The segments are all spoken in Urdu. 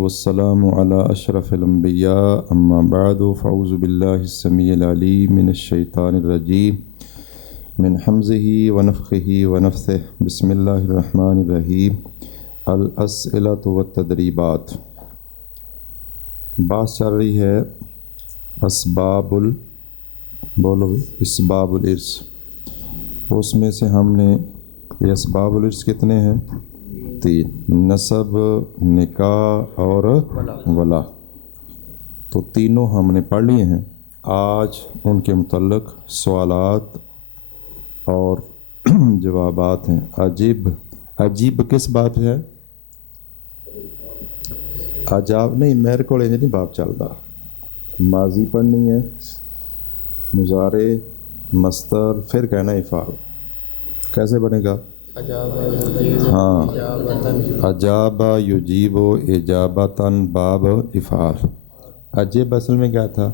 والسلام على أشرف الأنبياء أما بعد فأعوذ بالله السميع العليم من الشيطان الرجيم من حمزه ونفخه ونفثه بسم الله الرحمن الرحيم الأسئلة والتدريبات. بات چل رہی ہے اسباب الارث. اس میں سے ہم نے یہ اسباب الارث کتنے ہیں؟ 3: نسب، نکاح اور ولا. تو تینوں ہم نے پڑھ لیے ہیں. آج ان کے متعلق سوالات اور جوابات ہیں. عجیب کس بات ہے؟ عجاب نہیں، میرے کو نہیں باب چلتا. ماضی پڑھنی ہے، مضارع، مصدر، پھر کہنا افعال. کیسے بنے گا؟ ہاں، اجاب یجیب اجابتاً باب افعال. عجب اصل میں کیا تھا؟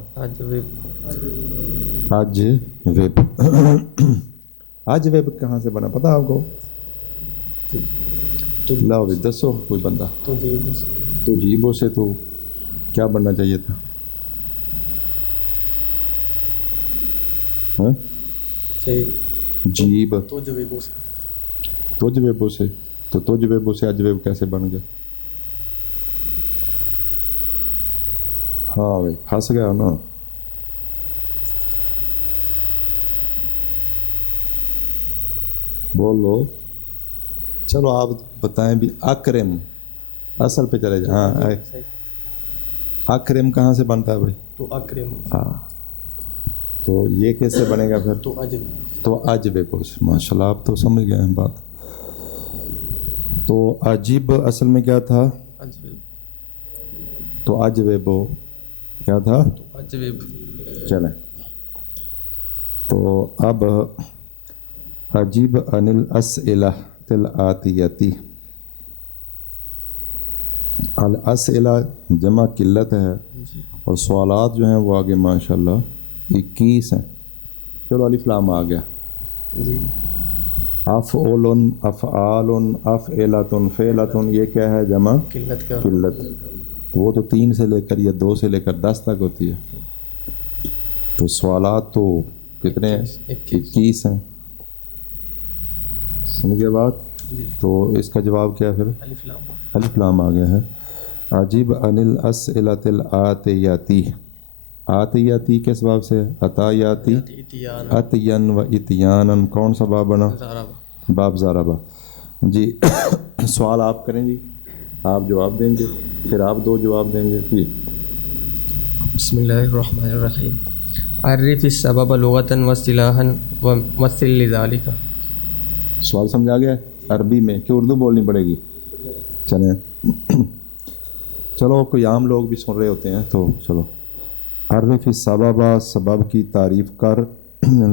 اجوب کہاں سے بنا پتہ آپ کو؟ لاؤ بھی دسو کوئی بندہ. تجیبوں سے تو کیا بننا چاہیے تھا؟ جیب. تجویبوں سے تو تجویبوں سے اجویب کیسے بن گیا؟ ہاں بھائی پھنس گیا نا. بولو چلو آپ بتائیں بھی. اکرم اصل پہ چلے جائیں. ہاں اکرم کہاں سے بنتا ہے بھائی؟ تو اکرم. ہاں تو یہ کیسے بنے گا پھر؟ تو اجویب. ماشاء اللہ آپ تو سمجھ گئے ہیں بات. تو عجیب اصل میں کیا تھا؟ تو اجویب کیا تھا؟ چلیں تو اب عجیب عن الاسئلہ الآتیتی. الاسئلہ جمع قلت ہے اور سوالات جو ہیں وہ آگے ماشاءاللہ 21 ہیں. چلو الف لام آ گیا. افعول، افعال، افعلۃ، فعلۃ، یہ کیا ہے؟ جمع قلت. وہ تو 3 سے لے کر یا 2 سے لے کر 10 تک ہوتی ہے. تو سوالات تو کتنے ہیں؟ 21 ہیں. سمجھ گئے بات؟ تو اس کا جواب کیا پھر؟ الف لام آ گیا ہے. عجیب عن الاسئلۃ الآتیتی. آتیاتی کس باب سے؟ عطایاتی، عطین و اتیانن. کون سا باب بنا؟ باب ضربہ. جی سوال آپ کریں جی، آپ جواب دیں گے، پھر آپ 2 جواب دیں گے. جی بسم اللہ الرحمن الرحیم. عرف السبب لغۃ واصطلاحا ومثل لذلك. سوال سمجھا گیا عربی میں کہ اردو بولنی پڑے گی؟ چلیں چلو کوئی عام لوگ بھی سن رہے ہوتے ہیں تو چلو. عرف السبب، سبب کی تعریف کر.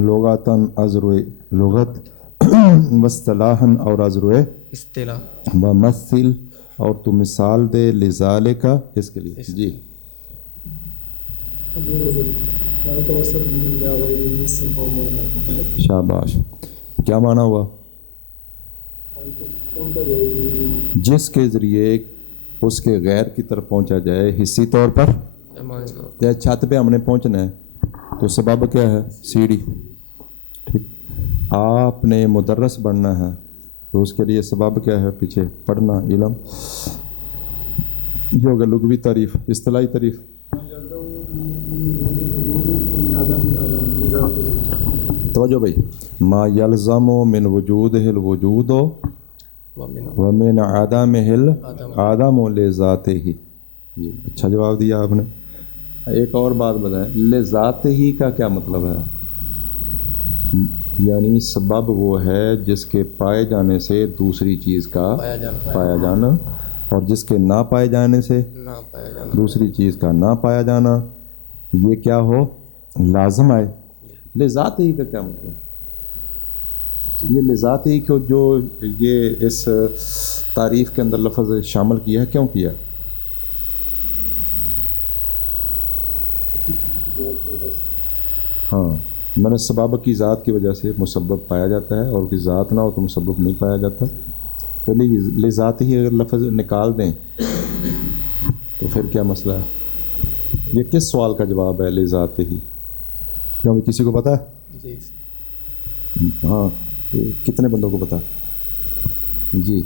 لغتاً ازر لغت، واصطلاحاً اور ازر اصطلاح، ومثل اور تو مثال دے. لذالک اس کے لیے. جی شاباش. کیا معنی ہوا؟ جس کے ذریعے اس کے غیر کی طرف پہنچا جائے حصی طور پر. جیسے چھت پہ ہم نے پہنچنا ہے تو سبب کیا ہے؟ سیڑھی. ٹھیک. آپ نے مدرس بننا ہے تو اس کے لیے سبب کیا ہے؟ پیچھے پڑھنا، علم. یہ ہوگا لغوی تعریف. اصطلاحی تعریف توجہ بھائی. ما یلزم من وجودہ الوجود ومن عدمہ العدم لذاتہ. یہ اچھا جواب دیا آپ نے. ایک اور بات بتائیں، لذاتہ ہی کا کیا مطلب ہے؟ یعنی سبب وہ ہے جس کے پائے جانے سے دوسری چیز کا پایا جانا، اور جس کے نہ پائے جانے سے دوسری چیز کا نہ پایا جانا. یہ کیا ہو؟ لازم آئے. لذات ہی کا کیا مطلب؟ یہ لذات ہی کو جو یہ اس تعریف کے اندر لفظ شامل کیا ہے، کیوں کیا ہے؟ ہاں میں نے سبب کی ذات کی وجہ سے مسبب پایا جاتا ہے، اور کی ذات نہ ہو تو مسبب نہیں پایا جاتا. تو لذات ہی اگر لفظ نکال دیں پھر کیا مسئلہ ہے؟ یہ کس سوال کا جواب ہے لذات ہی؟ کیوں کسی کو پتہ ہے؟ جی ہاں کتنے بندوں کو پتہ ہے؟ جی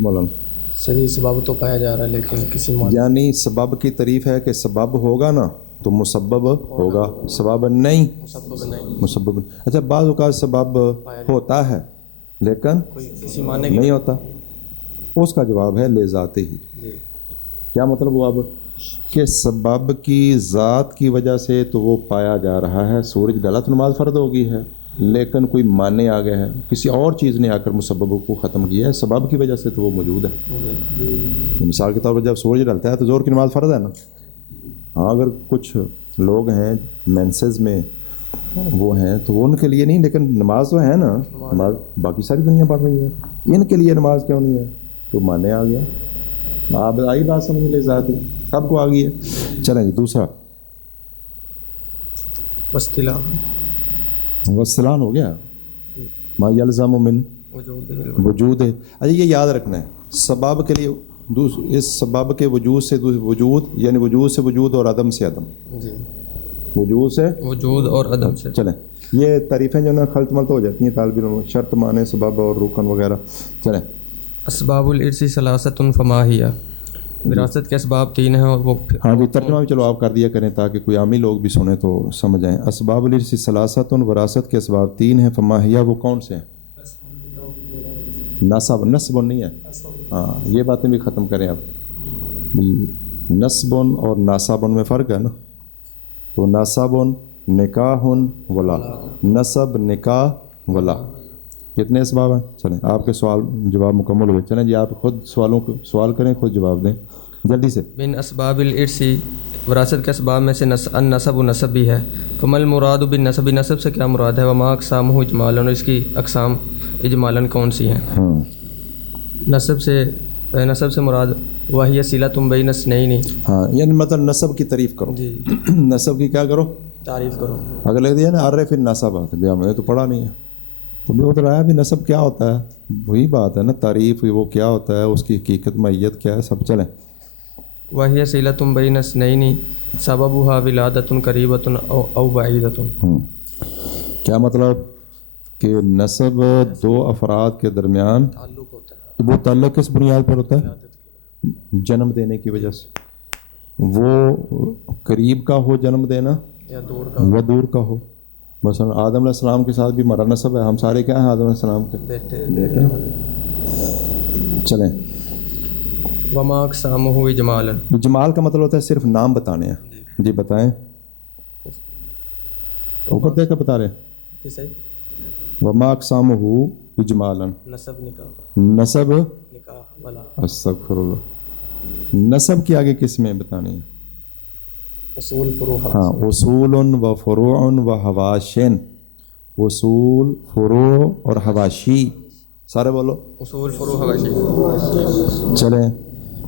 مولانا صحیح سبب تو پایا جا رہا ہے لیکن کسی یعنی سبب کی تعریف ہے کہ سبب ہوگا نا تو مسبب ہوگا، سبب نہیں مسبب نہیں۔ اچھا بعض اوقات سبب ہوتا ہے لیکن کسی معنی نہیں ہوتا، اس کا جواب ہے لے ذات ہی۔ کیا مطلب ہوا اب کہ سبب کی ذات کی وجہ سے تو وہ پایا جا رہا ہے، سورج ڈلا تو نماز فرض ہو گئی ہے، لیکن کوئی معنی آ گیا ہے، کسی اور چیز نے آ کر مسبب کو ختم کیا ہے، سبب کی وجہ سے تو وہ موجود ہے۔ مثال کے طور پر جب سورج ڈلتا ہے تو زور کی نماز فرض ہے نا۔ ہاں اگر کچھ لوگ ہیں مینسز میں وہ ہیں تو ان کے لیے نہیں، لیکن نماز تو ہے نا، نماز باقی ساری دنیا پڑھ رہی ہے، ان کے لیے نماز کیوں نہیں ہے؟ تو معنی آ گیا، آپ آئی بات سمجھ لے ذاتی سب کو آ گئی ہے۔ چلیں جی دوسرا وصلان ہو گیا، ما یلزم من وجود ہے۔ اچھا یہ یاد رکھنا ہے سبب کے لیے اس سبب کے وجود سے وجود، یعنی وجود سے وجود اور عدم سے عدم، وجود سے وجود اور عدم سے۔ چلیں یہ تعریفیں جو نا خلط ملط ہو جاتی ہیں طالب علم، شرط معنی سبب اور رکن وغیرہ۔ چلیں اسباب الارث ثلاثۃ فما ہی، وراثت کے اسباب 3 ہیں اور وہ ہاں جی ترجمہ بھی چلو آپ کر دیا کریں تاکہ کوئی عامی لوگ بھی سنیں تو سمجھ آئیں۔ اسباب الارث ثلاثۃ، وراثت کے اسباب 3 ہیں، فما ہی وہ کون سے ہیں؟ نسب نہیں ہے، ہاں یہ باتیں بھی ختم کریں آپ بھی، نسب اور ناسب میں فرق ہے نا، تو نسب نکاح ولا، نسب نکاح ولا، کتنے اسباب ہیں؟ چلیں آپ کے سوال جواب مکمل ہوئے، چلیں جی آپ خود سوال کریں، خود جواب دیں جلدی سے۔ من اسباب الارث، وراثت کے اسباب میں سے النسب نسب بھی ہے۔ فمل مراد بالنسب، نسب سے کیا مراد ہے؟ وما اقسامہ اجمالا، اور اس کی اقسام اجمالاً کون سی ہیں؟ نسب سے مراد وہی صلۃ بین اثنین، ہاں یعنی مطلب نسب کی تعریف کرو جی نسب کی کیا کرو؟ تعریف کرو۔ اگر لکھ دیا نا عرف النسب، میں نے تو پڑھا نہیں ہے تو بھی ادھر آیا بھی نسب کیا ہوتا ہے، وہی بات ہے نا تعریف، وہ کیا ہوتا ہے، اس کی حقیقت ماہیت کیا ہے سب۔ چلیں وہی صلۃ بین اثنین سببھا ولادۃ قریبۃ او بعیدۃ۔ کیا مطلب کہ نسب دو افراد کے درمیان تعلق ہوتا ہے، وہ تعلق کس بنیاد پر ہوتا ہے؟ جنم دینے کی وجہ سے، وہ قریب کا ہو جنم دینا یا دور کا ہو۔ مثلا آدم علیہ السلام کے ساتھ بھی ہمارا نسب ہے، ہم سارے کیا ہیں آدم علیہ السلام کے بیٹے۔ چلیں وما اقسامہ اجمالا، جمال کا مطلب ہوتا ہے صرف نام بتانے ہیں، جی بتائیں اوپر دیکھ کر بتا رہے ہیں۔ کسے؟ وما اقسامہ اجمالا، نسب نسب نکاح ولا، استغفر اللہ، نسب کے آگے کس میں بتانے ہیں؟ اصول فروع، ہاں اصول و فروع و حواشین، اصول فروع اور حواشی، سارے بولو اصول فروع حواشی۔ چلیں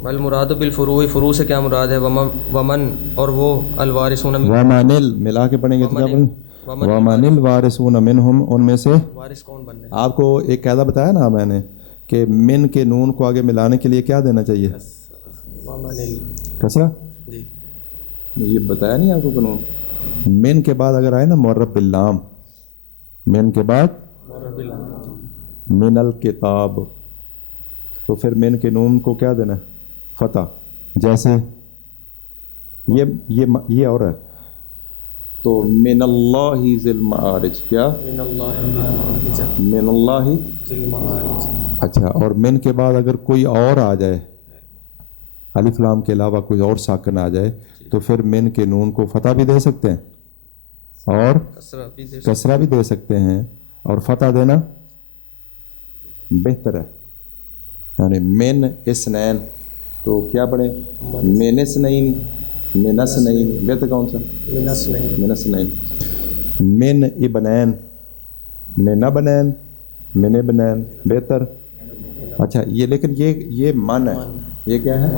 والمراد بالفروع، فروع سے کیا مراد ہے؟ ومن، اور وہ الوارثون، ومن ملا کے پڑھیں گے تو کیا پڑھیں؟ ومن الوارثون منہم، ان میں سے وارث کون بننے؟ آپ کو ایک قاعدہ بتایا نا میں نے کہ من کے نون کو آگے ملانے کے لیے کیا دینا چاہیے؟ کسرہ، جی یہ بتایا نہیں آپ کو قانون؟ من کے بعد اگر آئے نا معرب باللام، من کے بعد من الکتاب، تو پھر من کے نون کو کیا دینا ہے؟ فتح، جیسے یہ اور ہے تو من اللہ ذی المعارج، کیا من اللہ ذی المعارج۔ اچھا، اور من کے بعد اگر کوئی اور آ جائے، الف لام کے علاوہ کوئی اور ساکن آ جائے تو پھر من کے نون کو فتح بھی دے سکتے ہیں اور کسرہ بھی دے سکتے ہیں، اور فتح دینا بہتر ہے۔ یعنی من اسنین تو کیا پڑھیں؟ من اسنین، من اسنین، بہتر کون سا؟ من اسنین۔ من ابنین، من ابنین، من ابنین، بہتر۔ اچھا یہ لیکن یہ من ہے، یہ کیا ہے؟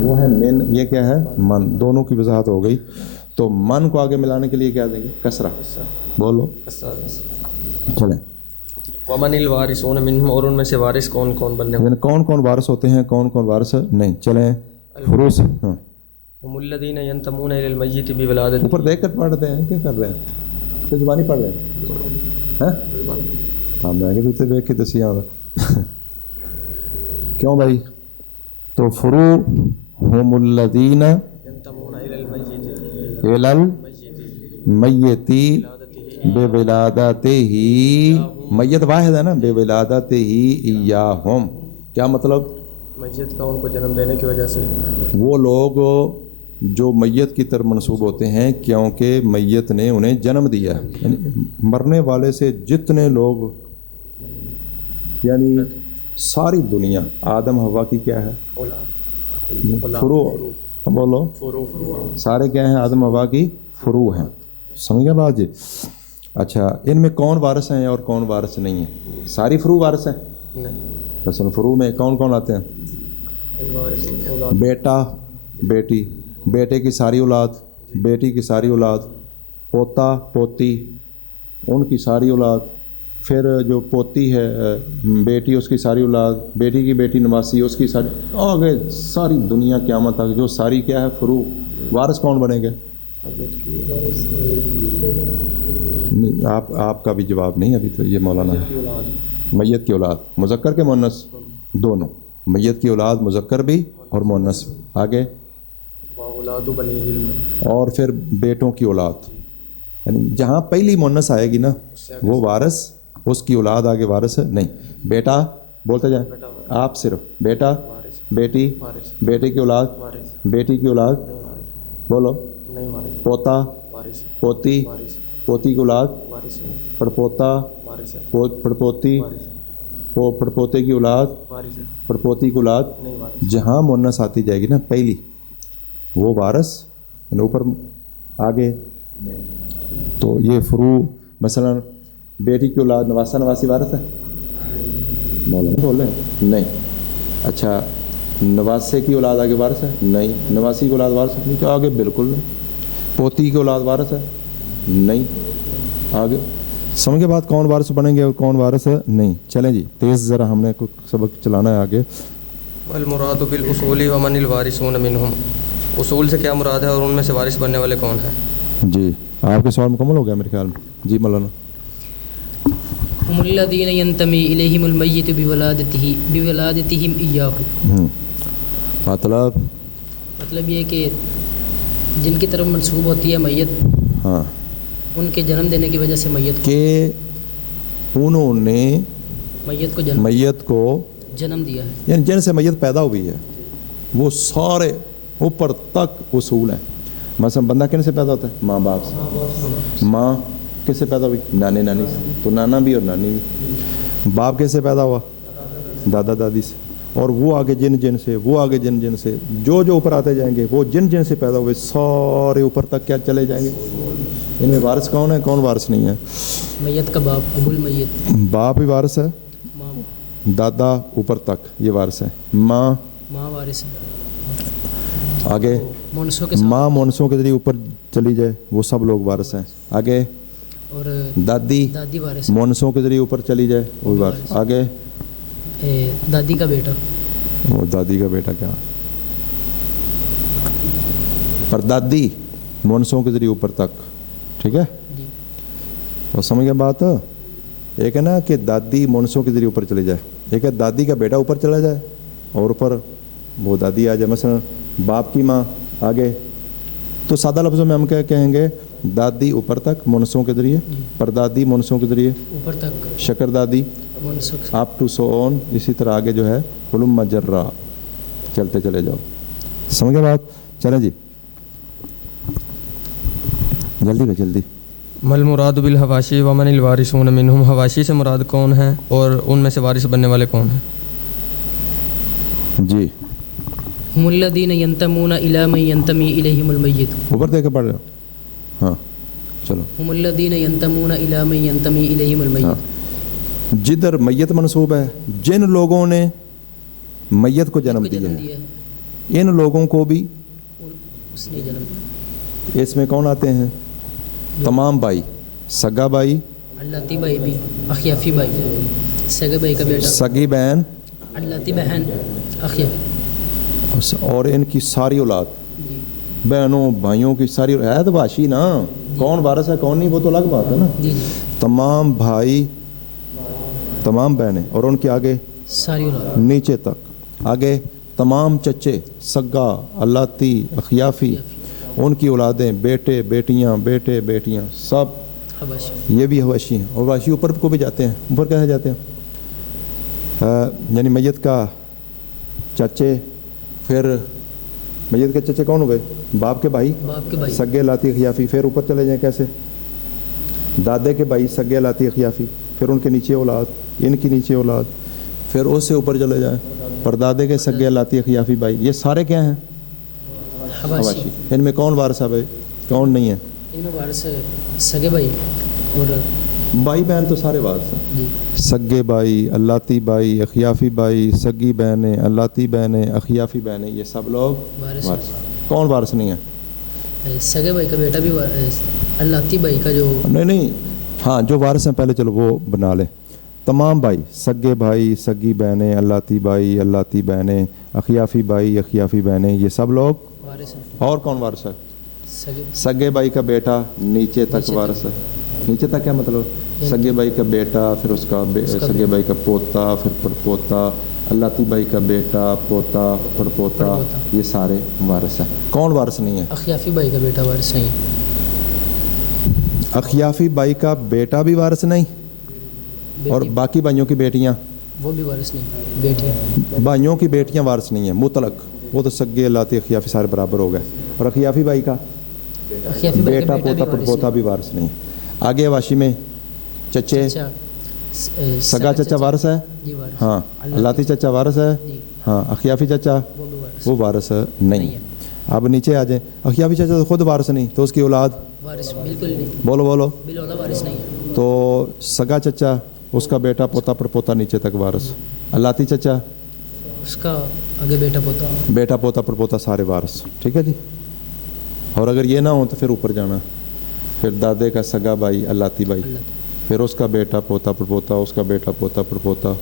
وہ ہے من، یہ کیا ہے؟ من، دونوں کی وضاحت ہو گئی۔ تو من کو آگے ملانے کے لیے کیا دیں گے؟ کسرہ، بولو چلیں۔ ومن الوارثون منہم، اور ان میں سے وارث کون کون بننے؟ یعنی کون کون وارث ہوتے ہیں، کون کون وارث نہیں؟ چلیں فرو سے ہاں هم الذين ينتمون الى الميت بولادته. اوپر دیکھ کر پڑھتے ہیں کیا کر رہے ہیں کہ زبانی پڑھ رہے ہیں ہاں میں کہ تو دیکھ کے دسیاں کیوں بھائی تو فرو هم الذين ينتمون الى الميت الى المیت بولادته میت واحد ہے نا بولادته ایاہم کیا مطلب میت کا ان کو جنم دینے کی وجہ سے وہ لوگ جو میت کی طرف منسوب ہوتے ہیں کیونکہ میت نے انہیں جنم دیا ہے یعنی مرنے والے سے جتنے لوگ یعنی ساری دنیا آدم حوا کی کیا ہے فرو بولو سارے کیا ہیں آدم حوا کی فرو ہیں سمجھ گئے بات جی اچھا ان میں کون وارث ہیں اور کون وارث نہیں ہیں ساری فرو وارث ہیں بس ان فرو میں کون کون آتے ہیں بیٹا بیٹی بیٹے کی ساری اولاد بیٹی کی ساری اولاد پوتا پوتی ان کی ساری اولاد پھر جو پوتی ہے بیٹی اس کی ساری اولاد بیٹی کی بیٹی نواسی اس کی ساری آگے ساری دنیا قیامت تک جو ساری کیا ہے فرو وارث کون بنے گے نہیں آپ کا بھی جواب نہیں ابھی تو یہ مولانا میت کی اولاد مذکر کے مؤنث دونوں میت کی اولاد مذکر بھی اور مؤنث آگے اور پھر بیٹوں کی اولاد یعنی جہاں پہلی مؤنث آئے گی نا وہ وارث اس کی اولاد آگے وارث نہیں بیٹا بولتے جائیں آپ صرف بیٹا بیٹی بیٹے کی اولاد بیٹی کی اولاد بولو پوتا پوتی پوتی کی اولاد پڑپوتا پڑپوتی پڑپوتے کی اولاد پڑپوتی کی اولاد جہاں مؤنث آتی جائے گی نا پہلی وہ وارث اوپر آگے تو یہ فرو مثلا بیٹی کی اولاد نواسہ نواسی وارث ہے مولانا بول رہے ہیں نہیں اچھا نواسے کی اولاد آگے وارث ہے نہیں نواسی کی اولاد وارث ہے نہیں کیا آگے بالکل نہیں پوتی کی اولاد وارث ہے نہیں آگے سمجھ کے بعد کون وارث بنیں گے اور کون وارث ہے نہیں چلیں جی تیز ذرا ہم نے کچھ سبق چلانا ہے آگے والمراد بالاصول ومن الوارثون منهم اصول سے کیا مراد ہے اور ان میں سے وارث بننے والے کون ہیں جی آپ کے سوال مکمل ہو گیا میرے خیال میں جی مولانا هم الذين ينتمي إليهم الميت بولادتهم إياه مطلب یہ کہ جن کی طرف منسوب ہوتی ہے میت ہاں ان کے جنم دینے کی وجہ سے میت کہ انہوں نے میت کو جنم دیا ہے یعنی جن سے میت پیدا ہوئی ہے وہ سارے اوپر تک اصول ہیں مثلا بندہ کن سے پیدا ہوتا ہے ماں باپ سے ماں کس سے پیدا ہوئی نانے نانی سے تو نانا بھی اور نانی بھی باپ کس سے پیدا ہوا دادا دادی سے اور وہ آگے جن جن سے وہ آگے جن جن سے جو جو اوپر آتے جائیں گے وہ جن جن سے پیدا ہوئے سارے اوپر تک کیا چلے جائیں گے ان میں وارث کون ہے کون وارث نہیں ہے میت کا باپ ابو المیت باپ بھی وارث ہے دادا اوپر تک یہ وارث ہے ماں وارث ہے آگے ماں مونسوں کے ذریعے اوپر چلی جائے وہ سب لوگ وارث ہیں آگے اور دادی وارث مونسوں کے ذریعے اوپر چلی جائے وہ وارث آگے دادی کا بیٹا وہ دادی کا بیٹا کیا پر دادی مونسوں کے ذریعے اوپر تک ٹھیک ہے جی وہ سمجھ گیا بات ایک ہے نا کہ دادی مونسوں کے ذریعے اوپر چلے جائے ایک ہے دادی کا بیٹا اوپر چلا جائے اور اوپر وہ دادی آ جائے مثلا باپ کی ماں آگے تو سادہ لفظوں میں ہم کیا کہیں گے دادی اوپر تک مونسوں کے ذریعے پردادی مونسوں کے ذریعے اوپر تک شکر دادی آپ ٹو سو اون اسی طرح آگے جو ہے علم مجرہ چلتے چلے جاؤ سمجھ گئے بات چلیں جی جلدی کا جلدی مل مراد بالحواشی ومن الوارثون منهم حواشی سے مراد کون ہیں اور ان میں سے وارث بننے والے کون ہیں جی هم الذين ينتمون الى من ينتمي اليهم الميت اوپر دیکھ کے پڑھ رہے ہو ہاں چلو هم الذين ينتمون الى من ينتمي اليهم الميت جدھر میت منسوب ہے جن لوگوں نے میت کو جنم دیا ہے ان لوگوں کو بھی اس نے جنم دیا اس میں کون آتے ہیں تمام بھائی سگا بھائی اللہ بھائی بھی اخیافی بھائی سگا بھائی کا بیٹا سگی بہن اللہ بہن اخیافی اور ان کی ساری اولاد بہنوں بھائیوں کی ساری ہے تو وحشی نا, کون وارث ہے کون نہیں وہ تو الگ بات ہے نا. تمام بھائی تمام بہنیں اور ان کے آگے ساری اولاد نیچے تک, آگے تمام چچے سگا الاتی اخیافی ان کی اولادیں بیٹے بیٹیاں بیٹے بیٹیاں سب حبشی, یہ بھی حبشی ہیں. اور حبشی اوپر کو بھی جاتے ہیں. اوپر کیسے جاتے ہیں؟ یعنی میت کا چچے, پھر میت کے چچے کون ہو گئے؟ باپ کے بھائی سگے لاتی خیافی, پھر اوپر چلے جائیں کیسے؟ دادے کے بھائی سگے لاتی خیافی, پھر ان کے نیچے اولاد, ان کی نیچے اولاد, پھر اس سے اوپر چلے جائیں پردادے کے سگے لاتی خیافی بھائی. یہ سارے کیا ہیں؟ حبشی. ان میں کون وارث ہے بھائی, کون نہیں ہے؟ ان میں وارث سگے بھائی اور بھائی بہن تو سارے وارث ہیں. سگے بھائی الاتی بھائی اخیافی بھائی سگی بہنیں الاتی بہنیں اخیافی بہنیں یہ سب لوگ وارث. کون وارث نہیں ہے؟ سگے بھائی کا بیٹا بھی الاتی بھائی کا جو نہیں ہاں جو وارث ہیں پہلے چلو وہ بنا لیں. تمام بھائی سگے بھائی سگی بہنیں الاتی بھائی الاتی بہنیں اخیافی بھائی اخیافی بہنیں یہ سب لوگ وارث ہیں. اور کون وارث ہے؟ سگے بھائی کا بیٹا نیچے تک وارث ہے. نیچے تک کیا مطلب؟ سگے بھائی کا بیٹا, پھر اس کا سگے بھائی کا پوتا, پھر پڑپوتا, الاتی بھائی کا بیٹا پوتا پڑپوتا, یہ سارے وارث ہیں. کون وارث نہیں ہے؟ اخیافی بھائی کا بیٹا وارث نہیں. اخیافی بھائی کا بیٹا بھی وارث نہیں, اور باقی بھائیوں کی بیٹیاں وہ بھی وارث نہیں. بیٹیاں بھائیوں کی بیٹیاں وارث نہیں ہیں مطلق, وہ تو سگے الاتی اخیافی سارے برابر ہو گئے. اور اخیافی بھائی کا بیٹا پوتا پڑپوتا بھی وارث نہیں. آگے واشی میں چچے سگا چچا وارث ہے, ہاں الاتی چچا وارث ہے, ہاں اخیافی چچا وہ وارث نہیں. اب نیچے آ جائیں, اخیافی چچا تو خود وارث نہیں تو اس کی اولاد وارث بالکل نہیں. بولو وارث نہیں. تو سگا چچا اس کا بیٹا پوتا پڑپوتا نیچے تک وارث, الاتی چچا اس کا آگے بیٹا پوتا پڑپوتا سارے وارث. ٹھیک ہے جی. اور اگر یہ نہ ہو تو پھر اوپر جانا, پھر دادے کا سگا بھائی الاتی بھائی, پھر اس کا بیٹا پوتا پڑپوتا, اس کا بیٹا پوتا پڑپوتا,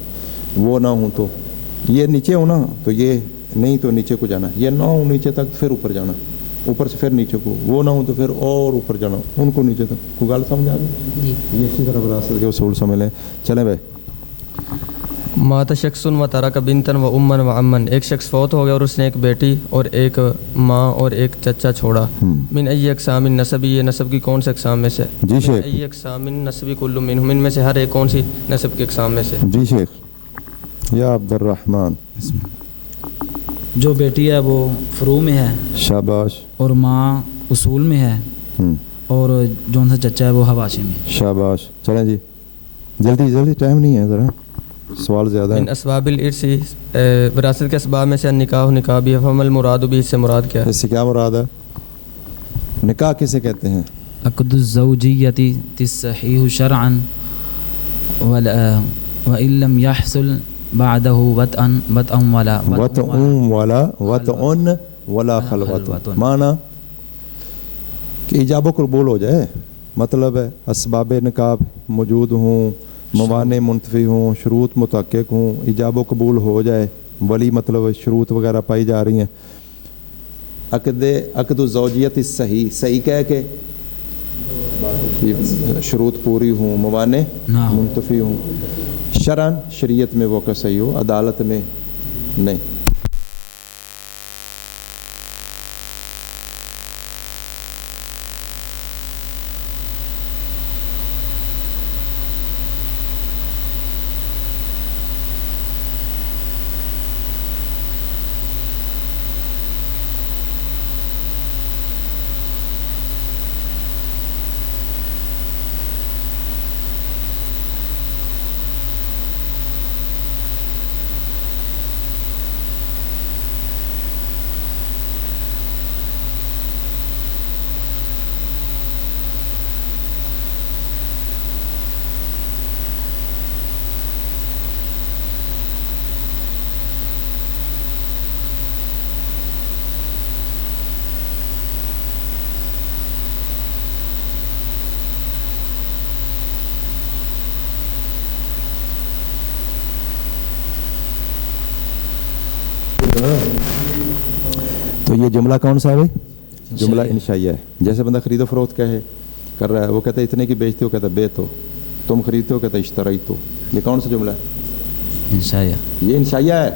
وہ نہ ہوں تو یہ نیچے ہو نا تو یہ نہیں تو نیچے کو جانا, یہ نہ ہو نیچے تک پھر اوپر جانا, اوپر سے پھر نیچے کو, وہ نہ ہوں تو پھر اور اوپر جانا, ان کو نیچے تک. کوئی گل سمجھ آ گئی؟ یہ اسی طرح وراثت کے اصول سمجھ لیں. چلیں بھائی. مات شخص و ترک بنتن و امن و امن, ایک شخص فوت ہو گیا اور اس نے ایک بیٹی اور ایک ماں اور ایک چچا چھوڑا. من ای اقسام النسبی, یہ نسب کی کون سے اقسام میں سے؟ جی شیخ. ای اقسام النسبی کل منہم, ان میں سے ہر ایک کون سی نسب کے اقسام میں سے؟ جی شیخ. یا عبد الرحمن. جو بیٹی ہے وہ فروع میں ہے. شاباش. اور ماں اصول میں ہے, اور جون سا چچا ہے وہ حواشی میں. شاباش. چلیں جی جلدی ٹائم نہیں ہے, ذرا سوال زیادہ ہے. ان اسباب الارث, وراثت کے اسباب میں سے نکاح, نکاح بھی ہے. فما المراد بھی, اس سے مراد کیا ہے؟ اس سے کیا مراد ہے؟ نکاح کسے کہتے ہیں؟ عقد الزوجیت الصحیح شرعا وان لم يحصل بعدہ وطئن ولا خلوت. معنی کہ ایجاب و قبول ہو جائے, مطلب ہے اسباب نکاح موجود ہوں, موانع منتفی ہوں, شروط متحقق ہوں, ایجاب و قبول ہو جائے, ولی مطلب شروط وغیرہ پائی جا رہی ہیں. عقد الزوجیت صحیح کہہ کے شروط پوری ہوں, موانع منتفی ہوں. شرعن شریعت میں وہ کا صحیح ہو, عدالت میں نہیں. تو یہ جملہ کون سا ہے بھائی؟ جملہ انشائیہ ہے. جیسے بندہ خرید و فروخت کر رہا ہے, وہ کہتا ہے اتنے کی بیچتے ہو, کہتا ہے بیت ہو. تم خریدتے ہو, کہتا ہے اشتریت ہو. یہ کون سا جملہ ہے؟ انشائیہ. یہ انشائیہ ہے.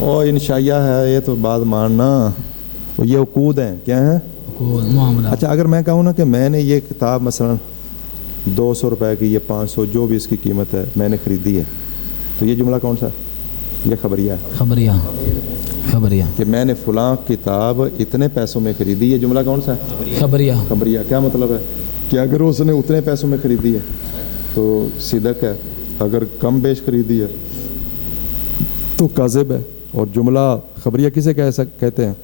او انشائیہ ہے یہ تو بات ماننا. یہ عقود ہیں. کیا ہیں؟ معاملہ. اچھا اگر میں کہوں نا کہ میں نے یہ کتاب مثلا 200 روپے کی, یہ 500, جو بھی اس کی قیمت ہے, میں نے خریدی ہے, تو یہ جملہ کون سا ہے؟ یہ خبریہ ہے. خبریہ. کہ میں نے فلاں کتاب اتنے پیسوں میں خریدی. یہ جملہ کون سا ہے؟ خبریہ. کیا مطلب ہے کہ اگر اس نے اتنے پیسوں میں خریدی ہے تو صدق ہے, اگر کم بیش خریدی ہے تو کاذب ہے. اور جملہ خبریہ کسے کہتے ہیں؟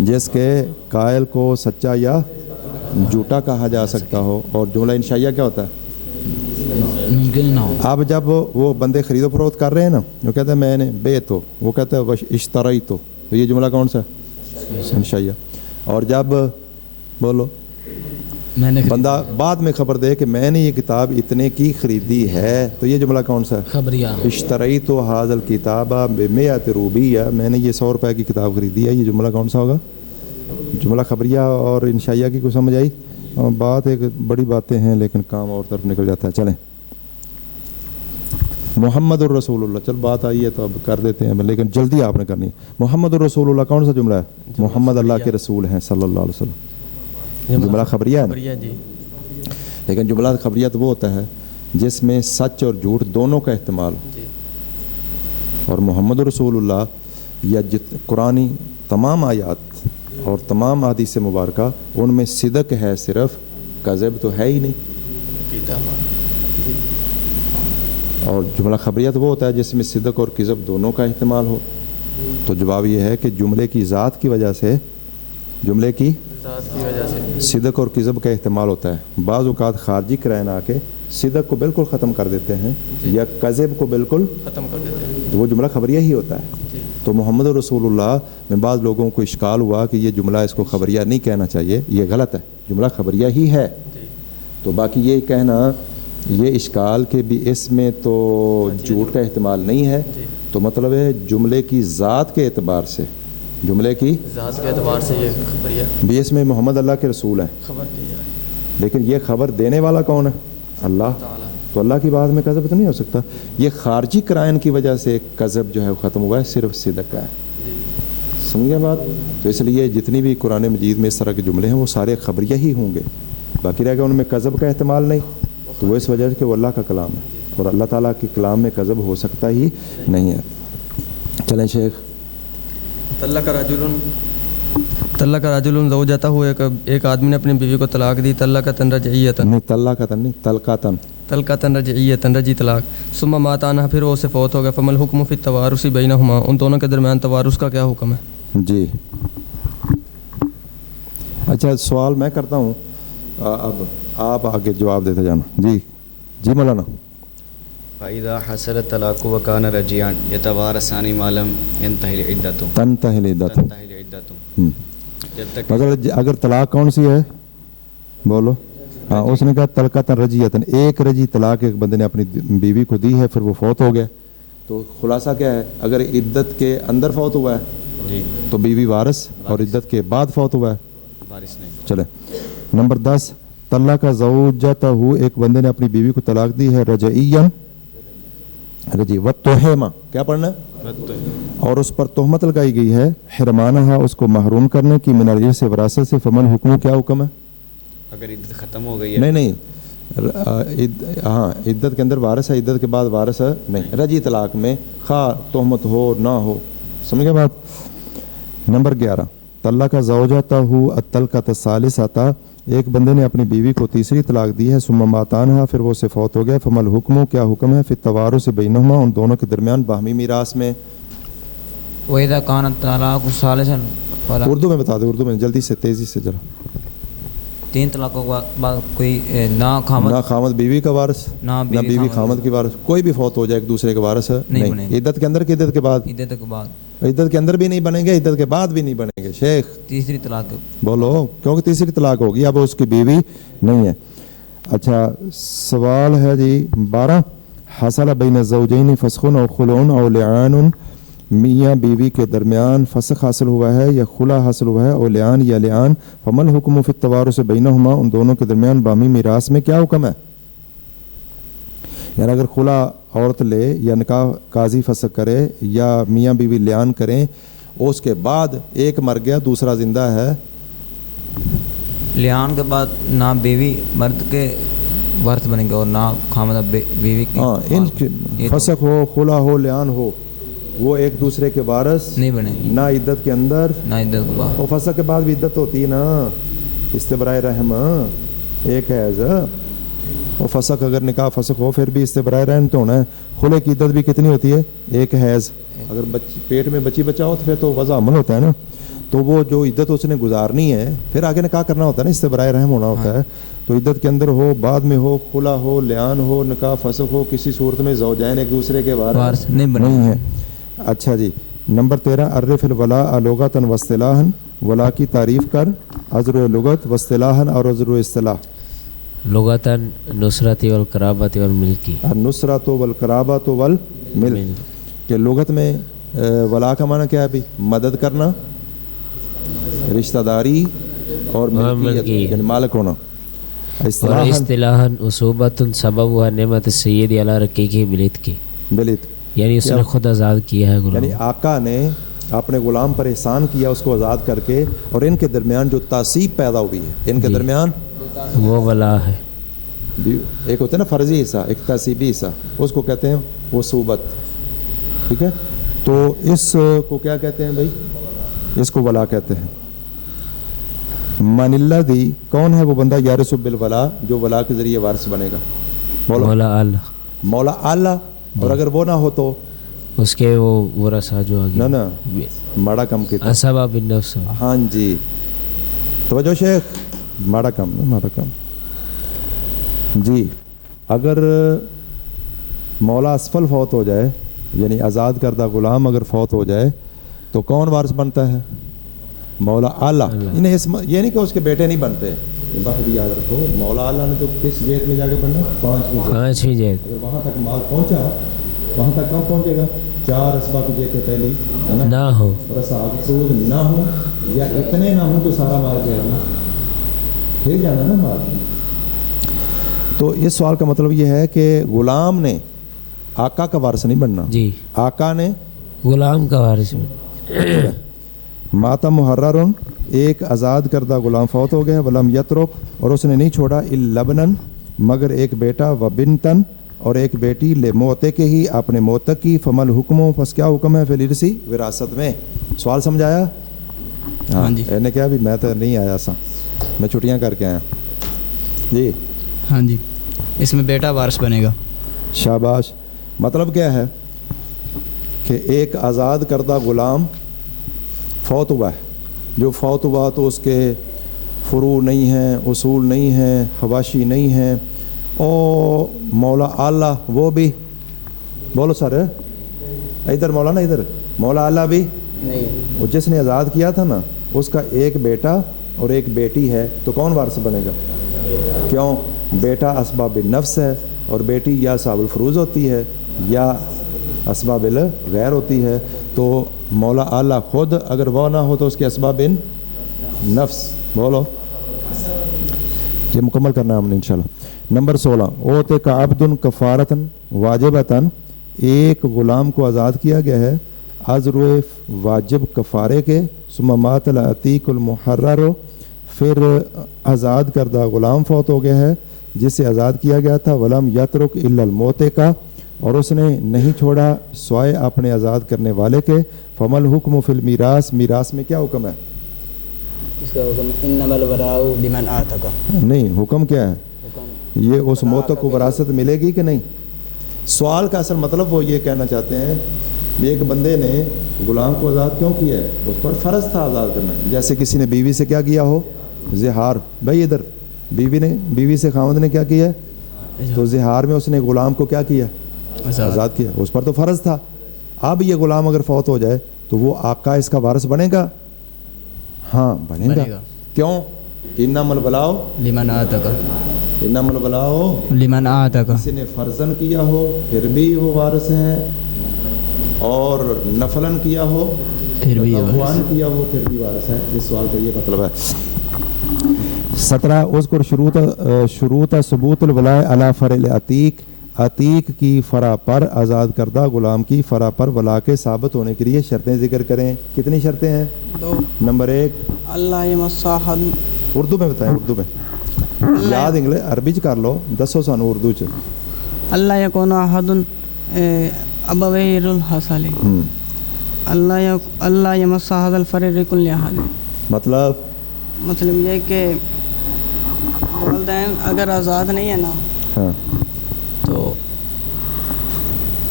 جس کے قائل کو سچا یا جھوٹا کہا جا سکتا ہو. اور جملہ انشائیہ کیا ہوتا ہے؟ ممکن نہ ہو. اب جب وہ بندے خرید و فروخت کر رہے ہیں نا, وہ کہتے ہیں میں نے بیت ہو, وہ کہتا ہے اشتریت ہو, تو یہ جملہ کون سا ہے؟ انشائیہ. اور جب بولو بندہ بعد میں خبر دے کہ میں نے یہ کتاب اتنے کی خریدی ہے, تو یہ جملہ کون سا ہے؟ خبریہ. اشتریت حاذ الکتاب بمئۃ روبیہ, میں نے یہ 100 روپے کی کتاب خریدی ہے. یہ جملہ کون سا ہوگا؟ جملہ خبریہ. اور انشائیہ کی کو سمجھ آئی؟ بات ایک بڑی باتیں ہیں لیکن کام اور طرف نکل جاتا ہے. چلیں محمد الرسول اللہ. چل بات آئی ہے تو اب کر دیتے ہیں, لیکن جلدی آپ نے کرنی ہے. محمد الرسول اللہ کون سا جملہ ہے؟ محمد اللہ کے رسول ہیں صلی اللہ علیہ وسلم. جملہ خبریہ ہے نا. لیکن جملہ خبریہ تو وہ ہوتا ہے جس میں سچ اور جھوٹ دونوں کا احتمال ہو. اور محمد رسول اللہ یا قرآنی تمام آیات اور تمام احادیث مبارکہ, ان میں صدق ہے, صرف کذب تو ہے ہی نہیں. اور جملہ خبریہ تو وہ ہوتا ہے جس میں صدق اور کذب دونوں کا احتمال ہو. تو جواب یہ ہے کہ جملے کی ذات کی وجہ سے صدق اور کذب کا احتمال ہوتا ہے. بعض اوقات خارجی قرائن آ کے صدق کو بالکل ختم کر دیتے ہیں یا کذب کو بالکل ختم کر دیتے ہیں, تو وہ جملہ خبریہ ہی ہوتا ہے. تو محمد رسول اللہ میں بعض لوگوں کو اشکال ہوا کہ یہ جملہ اس کو خبریہ نہیں کہنا چاہیے, یہ غلط ہے, جملہ خبریہ ہی ہے. تو باقی یہ کہنا یہ اشکال کہ بھی اس میں تو جھوٹ کا احتمال نہیں ہے, تو مطلب ہے جملے کی ذات کے اعتبار سے, جملے کی ذات کے اعتبار سے یہ خبریہ بھی اس میں محمد اللہ کے رسول ہیں, خبر دی جا رہی. لیکن یہ خبر دینے والا کون ہے؟ اللہ. تو اللہ کی بات میں کذب تو نہیں ہو سکتا. یہ خارجی قرائن کی وجہ سے کذب جو ہے وہ ختم ہوا ہے, صرف صدق کا ہے. سمجھے بات؟ تو اس لیے جتنی بھی قرآن مجید میں اس طرح کے جملے ہیں وہ سارے خبریہ ہی ہوں گے, باقی رہ گا ان میں کذب کا احتمال نہیں. تو وہ اس وجہ سے کہ وہ اللہ کا کلام ہے, اور اللہ تعالیٰ کے کلام میں کذب ہو سکتا ہی نہیں ہے. چلیں شیخ. طلق رجل زوجتہ, ایک آدمی نے اپنی بیوی کو طلاق دی. طلقۃ رجعیۃ, نہیں طلاقۃ نہیں, طلقۃ. طلقۃ رجعیۃ, رجعی طلاق. ثم مات عنہا, پھر وہ اس سے فوت ہو گیا. فما الحکم فی التوارث بینہما, ان دونوں کے درمیان توارث کا کیا حکم ہے؟ جی اچھا سوال میں کرتا ہوں, اب آپ آگے جواب دیتے جانا. جی مولانا. فَإِذَا حَصَلَ الطَّلَاقُ وَكَانَ رَجِعًا يَتَوَارَثَانِ مَا لَمْ يَنْتَهِ الْعِدَّةُ. تنتهي العدة. جب تک مطلب اگر طلاق کون سی ہے بولو؟ ہاں اس نے کہا طلقۃ رجعیۃ, ایک رجی طلاق ایک بندے نے اپنی بیوی کو دی ہے, پھر وہ فوت ہو گیا. تو خلاصہ کیا ہے؟ اگر عدت کے اندر فوت ہوا ہے جی تو بیوی وارث, اور عدت کے بعد فوت ہوا ہے وارث نہیں. چلے نمبر 10. طلق زوجتہ, ایک بندے نے اپنی بیوی کو طلاق دی ہے رجعیاً, رجی وتہمہ, کیا پڑھنا ہے؟ اور اس پر تہمت لگائی گئی ہے حرمانہ, اس کو محروم کرنے کی, من الارث سے, وراثت سے. فمن حکم, کیا حکم ہے؟ اگر عدت ختم ہو گئی ہے نہیں ہاں عدت کے اندر وارث ہے, عدت کے بعد وارث ہے نہیں. رجی طلاق میں خواہ تہمت ہو نہ ہو, سمجھ گئے بات؟ نمبر 11. طلق زوجتہ الطلقۃ الثالثۃ, ایک بندے نے اپنی بیوی کو تیسری طلاق دی ہے. ثم مات عنہا, پھر وہ اس سے فوت ہو گیا. فما الحکم, کیا حکم ہے؟ فی التوارث بینہما, ان دونوں کے درمیان باہمی میراث میں. وَإِذَا كَانَ الطَّلَاقُ ثَالِثًا, اردو میں بتا دے, اردو میں جلدی سے, تیزی سے ذرا. 3 طلاقوں کے بعد کوئی نہ خامد بیوی کا وارث, نہ بیوی خامد کی وارث, کوئی بھی فوت ہو جائے ایک دوسرے کے وارث نہیں. عدت کے اندر کہ عدت کے بعد؟ عدت کے بعد. عدت کے اندر بھی نہیں بنیں گے, عدت کے بعد بھی نہیں بنیں گے. شیخ تیسری طلاق بولو, کیونکہ تیسری طلاق ہوگی, اب اس کی بیوی نہیں ہے. اچھا سوال ہے جی 12. حصل بین الزوجین فسخ او خلع او لعان میاں بیوی کے درمیان فسخ حاصل ہوا ہے یا خلا حاصل ہوا ہے اور لیان یا لیان، فمل حکم فی التوارث بینہما، ان دونوں کے درمیان باہمی میراث میں کیا حکم ہے؟ یعنی اگر خلا عورت لے یا نکاح قاضی فسخ کرے یا میاں بیوی لیان کریں اور اس کے بعد ایک مر گیا دوسرا زندہ ہے، لیان کے بعد نہ بیوی مرد کے ورث بنے گا اور نہ خامدہ بیوی کی، ہاں ان فسخ ہو خلا ہو لیان ہو وہ ایک دوسرے کے وارث نہیں بنے گی، نہ عدت کے اندر نہ عدت کے بعد۔ اور فسخ کے بعد بھی عدت ہوتی ہے نا، استبراء رحم ایک ہے ایسا، اور فسخ اگر نکاح فسخ ہو پھر بھی استبراء رحم تو ہونا ہے۔ خلے کی عدت بھی کتنی ہوتی ہے؟ ایک حیض، اگر پیٹ میں بچہ ہو تو پھر تو وضع حمل ہوتا ہے نا، تو وہ جو عدت اس نے گزارنی ہے پھر آگے نکاح کرنا ہوتا ہے نا، استبراء رحم ہونا ہوتا ہے، تو عدت کے اندر ہو بعد میں ہو خلا ہو لیان ہو نکاح فسخ ہو کسی صورت میں زوجین ایک دوسرے کے وارث نہیں ہیں۔ اچھا جی، نمبر 13 عرف الولاء لغتاً واصطلاحاً، ولا کی تعریف کر، عذر لغت واصطلاحاً اور عذر اصطلاح۔ لغتاً نصرت والقرابت والملکی، النصرت والقرابت والملک، کہ لغت میں ولا کا معنی کیا ہے بھی؟ مدد کرنا، رشتہ داری اور ملکیت یعنی مالک ہونا۔ اور اصطلاحاً اصوبت سبب نعمت السید علی رقیقہ بالعتق، یعنی اس نے خود آزاد کیا ہے غلام، یعنی آقا نے اپنے غلام پر احسان کیا اس کو آزاد کر کے، اور ان کے درمیان جو تعصیب پیدا ہوئی ہے ان کے درمیان وہ ولا ہے۔ ایک ہوتا ہے نا فرضی حصہ، ایک تعصیبی حصہ، اس کو کہتے ہیں وصوبت، ٹھیک ہے؟ تو اس کو کیا کہتے ہیں بھائی؟ اس کو ولا کہتے ہیں۔ من الذی، کون ہے وہ بندہ یارث بالولا جو ولا کے ذریعے وارث بنے گا؟ مولا اللہ، مولا اعلیٰ، اور اگر وہ نہ ہو تو اس کے وہ ورثہ جو آگے نہ ماڑا کم کی اسباب بالنفس۔ ہاں جی، توجہ شیخ، ماڑا کم جی۔ اگر مولا اسفل فوت ہو جائے یعنی آزاد کردہ غلام اگر فوت ہو جائے تو کون وارث بنتا ہے؟ مولا اعلیٰ۔ انہیں یہ نہیں کہ اس کے بیٹے نہیں بنتے، بات یاد رکھو، مولا اعلیٰ نے تو کس جہت میں جا کے بننا؟ پانچویں جہت۔ اگر وہاں تک مال پہنچا، وہاں تک کم پہنچے گا؟ 4 اسباب کی جہتیں پہلی نہ ہو اور اصحاب سود نہ ہو یا اتنے نہ ہوں تو سارا مال کہنا پھر جانا نا مال۔ تو اس سوال کا مطلب یہ ہے کہ غلام نے آقا کا وارث نہیں بننا، جی، آقا نے غلام کا وارث بننا۔ ماتا محرر، ایک آزاد کردہ غلام فوت ہو گیا، ولم یترک، اور اس نے نہیں چھوڑا، الا لبنن، مگر ایک بیٹا، و بنتن، اور ایک بیٹی، لے موتے کے ہی، اپنے موتک کی، فمل حکموں، پس کیا حکم ہے؟ فی الارث، وراثت میں۔ سوال سمجھایا؟ ہاں جی۔ نے کیا بھی میں تو نہیں آیا سا، میں چھٹیاں کر کے آیا جی۔ ہاں جی، اس میں بیٹا وارث بنے گا۔ شاباش۔ مطلب کیا ہے کہ ایک آزاد کردہ غلام فوت ہوا ہے، جو فوت ہوا تو اس کے فروع نہیں ہیں، اصول نہیں ہیں، حواشی نہیں ہیں، اور مولا اعلیٰ وہ بھی، بولو سر ادھر مولانا، ادھر مولا اعلیٰ بھی نہیں، وہ جس نے آزاد کیا تھا نا اس کا ایک بیٹا اور ایک بیٹی ہے، تو کون وارث بنے گا؟ کیوں؟ بیٹا اسباب نفس ہے اور بیٹی یا اسباب الفروض ہوتی ہے یا اسباب غیر ہوتی ہے، تو مولا اعلیٰ خود اگر وہ نہ ہو تو اس کے اسباب نفس، بولو یہ مکمل کرنا ہے ہم نے انشاءاللہ۔ نمبر 16 اوتے کا عبدن کفارتن واجبتن، ایک غلام کو آزاد کیا گیا ہے عذر واجب کفارے کے، ثم مات العتیق المحرر، پھر آزاد کردہ غلام فوت ہو گیا ہے جسے آزاد کیا گیا تھا، ولم یترک الا الموتے کا، اور اس نے نہیں چھوڑا سوائے اپنے آزاد کرنے والے کے، فمل حکم فی المیراث، میراث میں کیا حکم ہے؟ اس کا حکم انما الولاء لمن اعتق، نہیں، حکم کیا ہے؟ یہ اس موتق کو وراثت ملے گی کہ نہیں؟ سوال کا اصل مطلب وہ یہ کہنا چاہتے ہیں بھی ایک بندے نے غلام کو آزاد کیوں کیا ہے؟ اس پر فرض تھا آزاد کرنا، جیسے کسی نے بیوی سے کیا کیا ہو؟ زہار۔ بھائی ادھر بیوی سے خاوند نے کیا کیا ہے؟ تو زہار میں اس نے غلام کو کیا کیا؟ آزاد کیا، اس پر تو فرض تھا۔ اب یہ غلام اگر فوت ہو جائے تو وہ آقا اس کا وارث بنے گا؟ ہاں بنے گا۔ کیوں؟ انما الولاء لمن اعتق، انما الولاء لمن اعتق، کسی نے فرضاً کیا ہو پھر بھی وہ وارث ہیں، اور نفلاً کیا ہو پھر بھی تطوعاً کیا ہو پھر بھی وارث ہے. اس سوال کا یہ مطلب ہے. 17 اذکر شروط ثبوت الولاء علی فرع العتیق. عتیق کی فرع پر آزاد کردہ غلام کی فرع پر ولا کے ثابت ہونے کے لیے شرطیں ذکر کریں. کتنی شرطیں ہیں؟ 2. نمبر 1 اللہ یمساحد. اردو میں بتائیں, اردو میں یاد انگلش عربی چ کر لو, دسو سانو اردو چ. اللہ یکون احد ابویر الحصل. اللہ یمساحد الفرع کل احد. مطلب یہ کہ والدین اگر آزاد نہیں ہے نا, ہاں, تو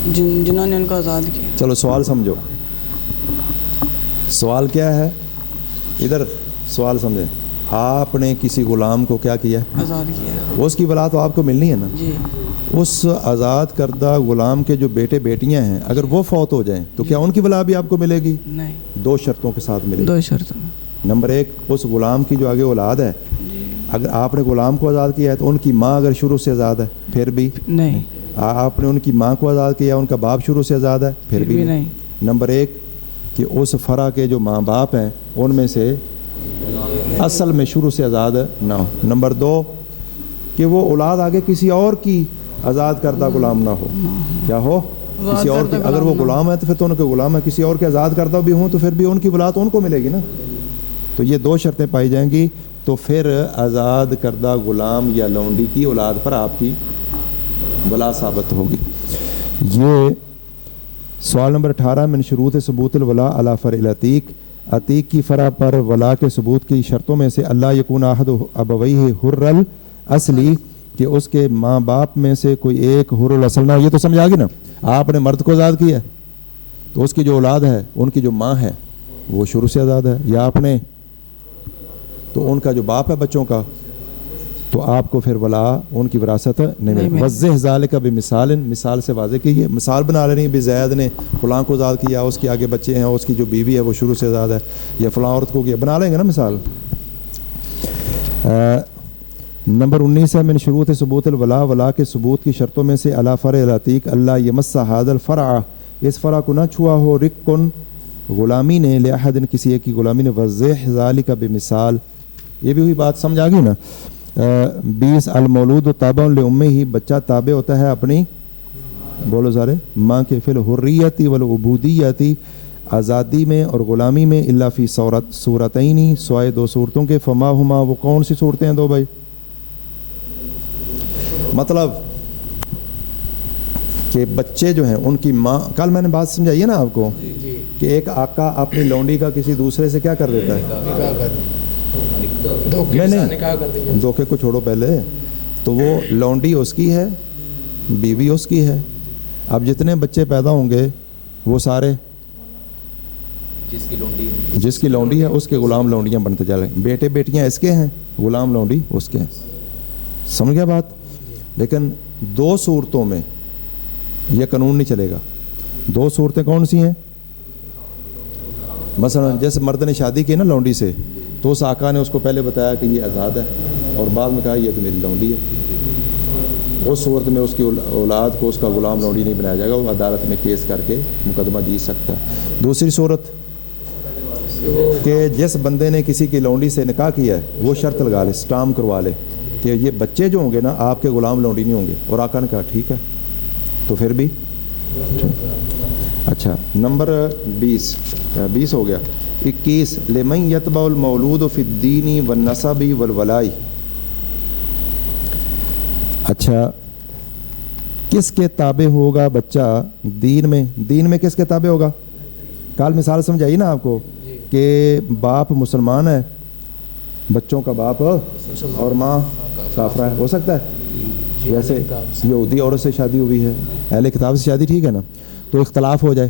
جنہوں نے ان کو آزاد کیا. چلو سوال سمجھو. سوال کیا ہے؟ ادھر سوال سمجھیں. آپ نے کسی غلام کو کیا کیا؟ آزاد کیا. اس کی ولا تو آپ کو ملنی ہے نا. جی. اس آزاد کردہ غلام کے جو بیٹے بیٹیاں ہیں اگر وہ فوت ہو جائیں تو کیا ان کی ولا بھی آپ کو ملے گی؟ نہیں. 2 شرطوں کے ساتھ ملے گی. 2 شرطوں. نمبر 1 اس غلام کی جو آگے اولاد ہے, اگر آپ نے غلام کو آزاد کیا ہے تو ان کی ماں اگر شروع سے آزاد ہے پھر بھی نہیں. آپ نے ان کی ماں کو آزاد کیا, ان کا باپ شروع سے آزاد ہے پھر بھی نہیں. نمبر 1 کہ اس فرع کے جو ماں باپ ہیں ان میں سے اصل میں شروع سے آزاد نہ ہو. نمبر 2 کہ وہ اولاد آگے کسی اور کی آزاد کردہ غلام نہ ہو. کیا ہو؟ کسی اور کی. اگر وہ غلام ہے تو پھر تو ان کے غلام ہے, کسی اور کے آزاد کردہ بھی ہوں تو پھر بھی ان کی اولاد ان کو ملے گی نا. تو یہ 2 شرطیں پائی جائیں گی تو پھر آزاد کردہ غلام یا لونڈی کی اولاد پر آپ کی ولا ثابت ہوگی. یہ سوال نمبر 18 من شروط ثبوت الولا علی فرع العتیق. عتیق کی فرع پر ولا کے ثبوت کی شرطوں میں سے اللہ یکون احد ابویہ حر الاصلی, کہ اس کے ماں باپ میں سے کوئی ایک حر الاصل نہ. یہ تو سمجھ آ گئی نا. آپ نے مرد کو آزاد کیا تو اس کی جو اولاد ہے ان کی جو ماں ہے وہ شروع سے آزاد ہے, یا آپ نے تو ان کا جو باپ ہے بچوں کا تو آپ کو پھر ولا ان کی وراثت نہیں ملے. وضح ذالک بمثال, مثال سے واضح کیجیے. مثال بنا لینی بھی زید نے فلاں کو آزاد کیا, اس کے آگے بچے ہیں, اس کی جو بیوی ہے وہ شروع سے آزاد ہے, یا فلاں عورت کو کیا, بنا لیں گے نا مثال. نمبر 19 ہے من شروط ثبوت الولا, ولا کے ثبوت کی شرطوں میں سے علی فرع العتیق اللہ یمس ھذا الفرع, اس فرع کو نہ چھوا ہو رقن غلامی نے, لاحد کسی ایک کی غلامی نے. وضح ذالک بمثال, یہ بھی ہوئی بات سمجھ آ گئی نا. 20 المولود تابع لامہ, بچہ تابع ہوتا ہے اپنی, بولو سارے, ماں کے. فی الحریتی والعبودیتی, آزادی میں اور غلامی میں. الا فی صورتین, سوائے 2 صورتوں کے. فما ہما, وہ کون سی صورتیں ہیں 2 بھائی؟ مطلب کہ بچے جو ہیں ان کی ماں, کل میں نے بات سمجھائی ہے نا آپ کو کہ ایک آقا اپنی لونڈی کا کسی دوسرے سے کیا کر دیتا ہے, نہیں دھوکے کو چھوڑو پہلے, تو وہ لونڈی اس کی ہے, بیوی اس کی ہے. اب جتنے بچے پیدا ہوں گے وہ سارے جس کی لونڈی ہے اس کے غلام لونڈیاں بنتے چلیں. بیٹے بیٹیاں اس کے ہیں, غلام لونڈی اس کے ہیں. سمجھ گیا بات؟ لیکن 2 صورتوں میں یہ قانون نہیں چلے گا. 2 صورتیں کون سی ہیں؟ مثلا جیسے مرد نے شادی کی نا لونڈی سے, تو اس آقا نے اس کو پہلے بتایا کہ یہ آزاد ہے اور بعد میں کہا یہ تو میری لونڈی ہے. اس صورت میں اس کی اولاد کو اس کا غلام لونڈی نہیں بنایا جائے گا, وہ عدالت میں کیس کر کے مقدمہ جیت سکتا ہے. دوسری صورت کہ جس بندے نے کسی کی لونڈی سے نکاح کیا ہے وہ شرط لگا لے, سٹام کروا لے کہ یہ بچے جو ہوں گے نا آپ کے غلام لونڈی نہیں ہوں گے, اور آقا نے کہا ٹھیک ہے تو پھر بھی. اچھا نمبر 20 ہو گیا. 21 لمن یتبع المولود فی الدین والنسب والولاء. اچھا کس کے تابع ہوگا بچہ دین میں؟ دین میں کس کے تابع ہوگا؟ کل مثال سمجھائی نا آپ کو کہ باپ مسلمان ہے, بچوں کا باپ اور ماں کافرہ ہے, ہو سکتا ہے ویسے یہودی عورت سے شادی ہوئی ہے, اہل کتاب سے شادی, ٹھیک ہے نا, تو اختلاف ہو جائے,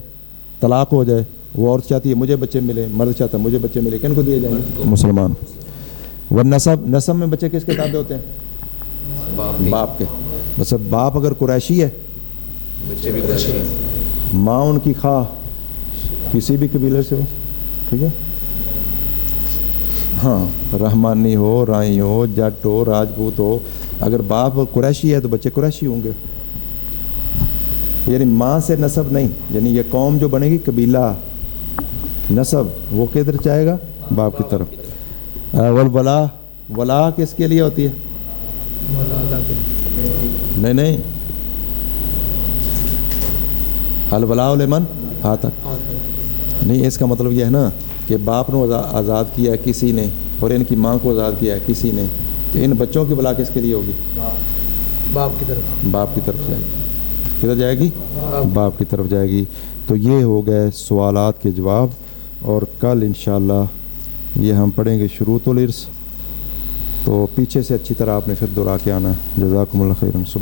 طلاق ہو جائے, وہ عورت چاہتی ہے مجھے بچے ملے, مرد چاہتا ہے مجھے بچے ملے, کن کو دیے جائیں گے؟ مسلمان. وہ نسب میں بچے کس کے تابع ہوتے ہیں؟ باپ کے. بس باپ اگر قریشی ہے بچے بھی قریشی, ماں ان کی خواہ کسی بھی قبیلے سے ہو, ٹھیک ہے, ہاں رحمانی ہو, رائی ہو, جٹ ہو, راجپوت ہو, اگر باپ قریشی ہے تو بچے قریشی ہوں گے. یعنی ماں سے نسب نہیں، یعنی یہ قوم جو بنے گی قبیلہ نسب وہ کدھر جائے گا؟ باپ کی طرف. والولا، ولا کس کے لیے ہوتی ہے؟ نہیں الولاء لمن آتاک نہیں، اس کا مطلب یہ ہے نا کہ باپ نے آزاد کیا ہے کسی نے اور ان کی ماں کو آزاد کیا ہے کسی نے، تو ان بچوں کی ولا کس کے لیے ہوگی؟ باپ کی طرف. باپ کی طرف جائے گی. کدھر جائے گی؟ باپ کی طرف جائے گی. تو یہ ہو گئے سوالات کے جواب، اور کل انشاءاللہ یہ ہم پڑھیں گے شروط الارث. تو پیچھے سے اچھی طرح آپ نے پھر دہرا کے آنا ہے. جزاکم اللہ خیرا.